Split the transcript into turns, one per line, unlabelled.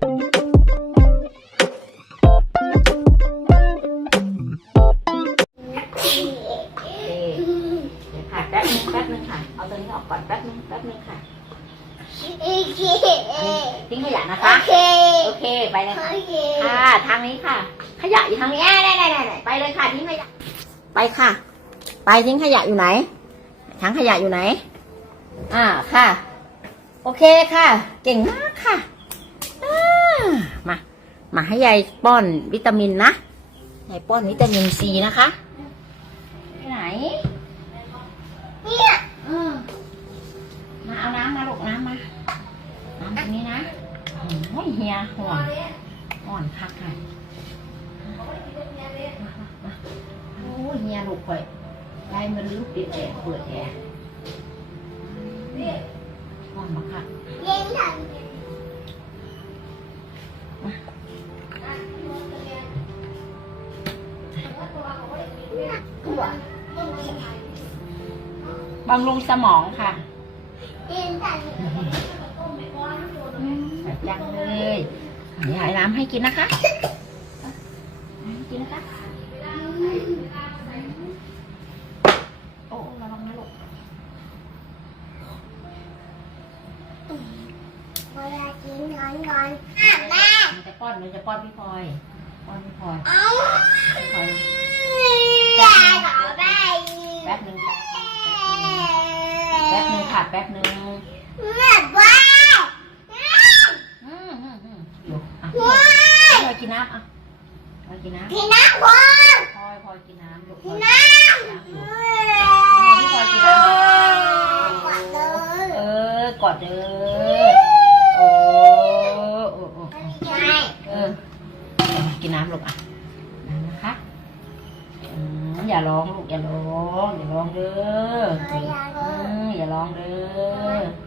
โอเคเดี๋ยวค่ะแป๊บนึงแป๊บนึงค่ะ เอาตัวนี้ออกก่อนแป๊บนึงแป๊บนึงค่ะทิ้งขยะนะคะ โอเค ไปเลยค่ะค่ะทางนี้ค่ะ ขยะอยู่ทางนี้อะได้ได้ได้ได้ไปเลยค่ะทิ้งขยะ ไปค่ะ ไปทิ้งขยะอยู่ไหนถังขยะอยู่ไหน อ่าค่ะ โอเคค่ะ เก่งมากค่ะอ่ามา มาให้ยายป้อนวิตามินนะยายป้อนวิตามินซีนะคะไปไหน
เนี่ย
เออมาเอาน้ำมาลูกน้ำมา น้ำตรงนี้นะโอ้ยเฮียห่วงอ่อนคักค่ะมามามาโอ้ยเฮียลูกข่อยได้มันลูกปิดแอร์เปิดแอร์ บำรุงสมองค่ะ
เย็นทัน
แบบยังเลยเดี๋ยวให้น้ำให้กินนะคะน้ำให้กินนะคะโอ้ระวังนะลูก
เวลากินนอนนอนอาบน้
มันจะป้อนมันจะป้อนพี่พลอย ป้อนพี่พลอยำ
เอา
พี่พลอย
ยาต่อไป
แป๊ บหนึ่งแป๊บหนึ่งค่ะแป๊บหนึ่ง
แม่บ้า
อืมอืมอืมอยู่อะพลอยกินน้ำอะพลอยกินน้ำ
พี่น้ำก่อน
พลอยพลอยกินน้ำลูกพลอยกินน้ำพี่พลอยกินน้ำ
กอดเลย
เออกอดเด้อโอ้โอ้โอ้
ใช่
เออกินน้ำลูกอะน้ำนะคะ อืมอย่าร้องลูกอย่าร้องอย่าร้องเด้ออืมอย่าร้องเด้อ